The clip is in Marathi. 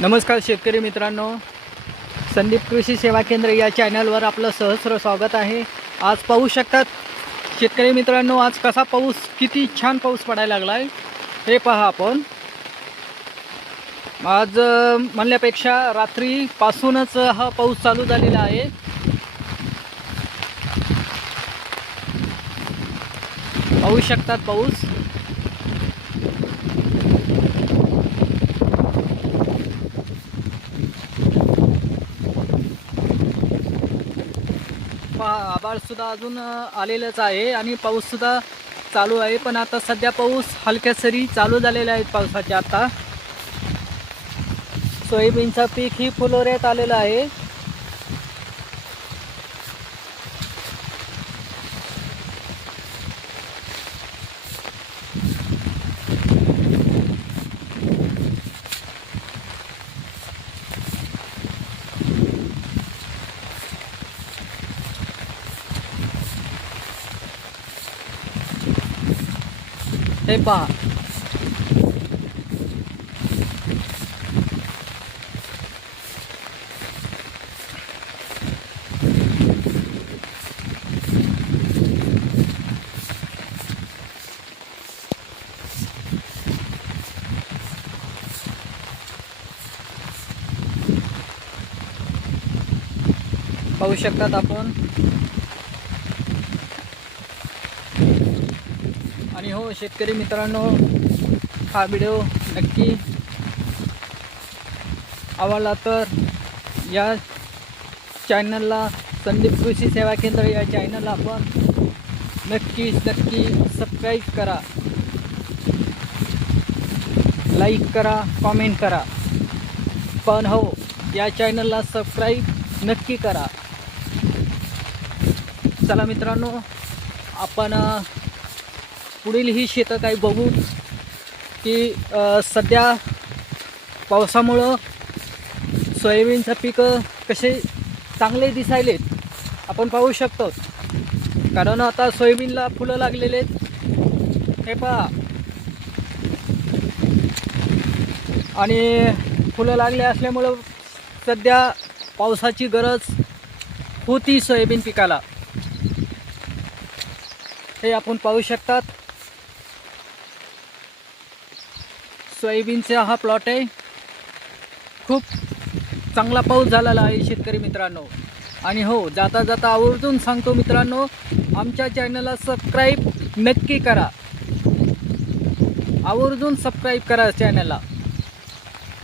नमस्कार शेतकरी मित्रांनो. संदीप कृषी सेवा केंद्र या चॅनलवर आपलं सहस्र स्वागत आहे. आज पाहू शकतात शेतकरी मित्रांनो आज कसा पाऊस किती छान पाऊस पडायला लागला आहे हे पहा आपण. आज म्हणल्यापेक्षा रात्रीपासूनच हा पाऊस चालू झालेला आहे. पाहू शकतात पाऊस. पा आभाळसुद्धा अजून आलेलंच आहे आणि पाऊससुद्धा चालू आहे. पण आता सध्या पाऊस हलक्या सरी चालू झालेल्या आहेत पावसाच्या आता. सोयाबीनचं पीक ही फुलोऱ्यात आलेलं आहे. हे पहा पाहू शकतात आपण आणि हो शेतकरी मित्रांनो हा व्हिडिओ नक्की आवडला तर या चॅनलला संदीप कृषी सेवा केंद्र या चॅनलला आपण नक्की नक्की सबस्क्राईब करा. लाईक करा कॉमेंट करा. पण हो या चॅनलला सबस्क्राईब नक्की करा. चला मित्रांनो आपण पुढील ही शेतं काही बघू की सध्या पावसामुळं सोयाबीनचं पिकं कसे चांगले दिसायलेत आपण पाहू शकतो. कारण आता सोयाबीनला फुलं लागलेले आहेत. हे पहा. आणि फुलं लागले असल्यामुळं सध्या पावसाची गरज होती सोयाबीन पिकाला. हे आपण पाहू शकतात. सोयाबीनचा हा प्लॉट आहे. खूप चांगला पाऊस झालेला आहे शेतकरी मित्रांनो. आणि हो जाता जाता आवर्जून सांगतो मित्रांनो आमच्या चॅनलला सबस्क्राईब नक्की करा. आवर्जून सबस्क्राईब करा चॅनलला